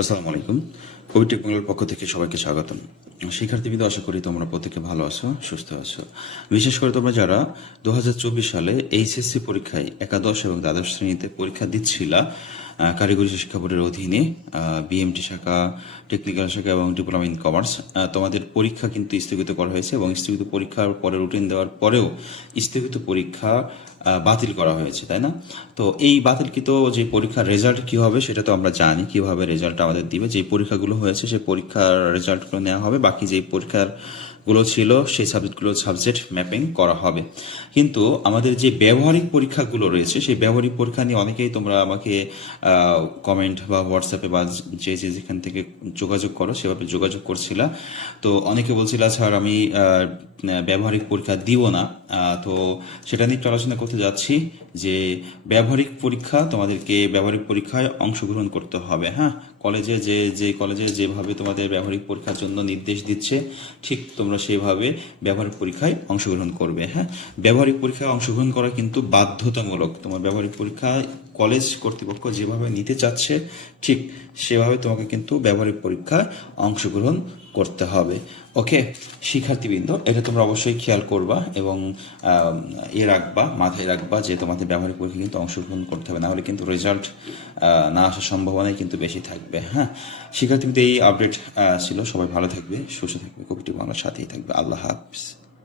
আসসালামু আলাইকুম। Covid take বাংলার পক্ষ থেকে সবাইকে স্বাগতম। শিক্ষার্থীবৃন্দ, আশা করি তোমরা প্রত্যেকে ভালো আছো, সুস্থ আছো। বিশেষ করে তোমরা যারা দু হাজার চব্বিশ সালে এইচএসসি পরীক্ষায় একাদশ এবং দ্বাদশ শ্রেণীতে পরীক্ষা দিচ্ছিলা কারিগরি শিক্ষা বোর্ডের অধীনে বিএমটি শাখা টেকনিক্যাল শাখা এবং ডিপ্লোমা ইন কমার্স তোমাদের পরীক্ষা কিন্তু স্থগিত করা হয়েছে এবং স্থগিত পরীক্ষার পরে রুটিন দেওয়ার পরেও স্থগিত পরীক্ষা বাতিল করা হয়েছে, তাই না? তো এই বাতিলকৃত যে পরীক্ষার রেজাল্ট কি হবে সেটা তো আমরা জানি, কীভাবে রেজাল্ট আমাদের দিবে। যে পরীক্ষাগুলো হয়েছে সেই পরীক্ষার রেজাল্টগুলো নেওয়া হবে, বাকি যে পরীক্ষার গুলো ছিল, সেই সাবজেক্টগুলো সাবজেক্ট ম্যাপিং করা হবে। কিন্তু আমাদের যে ব্যবহারিক পরীক্ষাগুলো রয়েছে, সেই ব্যবহারিক পরীক্ষা নিয়ে অনেকেই তোমরা আমাকে কমেন্ট বা হোয়াটসঅ্যাপে বা যে যে যেখান থেকে যোগাযোগ করো, সেভাবে যোগাযোগ করছিলা। তো অনেকে বলছিল স্যার আমি ব্যবহারিক পরীক্ষা দিব না। তো সেটা নিয়ে একটু আলোচনা করতে যাচ্ছি যে ব্যবহারিক পরীক্ষা তোমাদেরকে ব্যবহারিক পরীক্ষায় অংশগ্রহণ করতে হবে হ্যাঁ? কলেজে যে যে কলেজে যেভাবে তোমাদের ব্যবহারিক পরীক্ষার জন্য নির্দেশ দিচ্ছে, ঠিক তোমরা সেভাবে ব্যবহারিক পরীক্ষায় অংশগ্রহণ করবে হ্যাঁ? ব্যবহারিক পরীক্ষায় অংশগ্রহণ করা কিন্তু বাধ্যতামূলক। তোমার ব্যবহারিক পরীক্ষা কলেজ কর্তৃপক্ষ যেভাবে নিতে চাচ্ছে, ঠিক সেভাবে তোমাকে কিন্তু ব্যবহারিক পরীক্ষায় অংশগ্রহণ করতে হবে। ওকে শিক্ষার্থীবৃন্দ, এটা তোমরা অবশ্যই খেয়াল করবা এবং এ রাখবা, মাথায় রাখবা যে তোমাদের ব্যবহারিক পরীক্ষা কিন্তু অংশগ্রহণ করতে হবে। নাহলে কিন্তু রেজাল্ট না আসার সম্ভাবনাই কিন্তু বেশি থাকবে। হ্যাঁ? শিক্ষার্থীবৃন্দ, এই আপডেট ছিল। সবাই ভালো থাকবে, সুস্থ থাকবে। কবিটি বাংলার সাথেই থাকবে। আল্লাহ হাফিজ।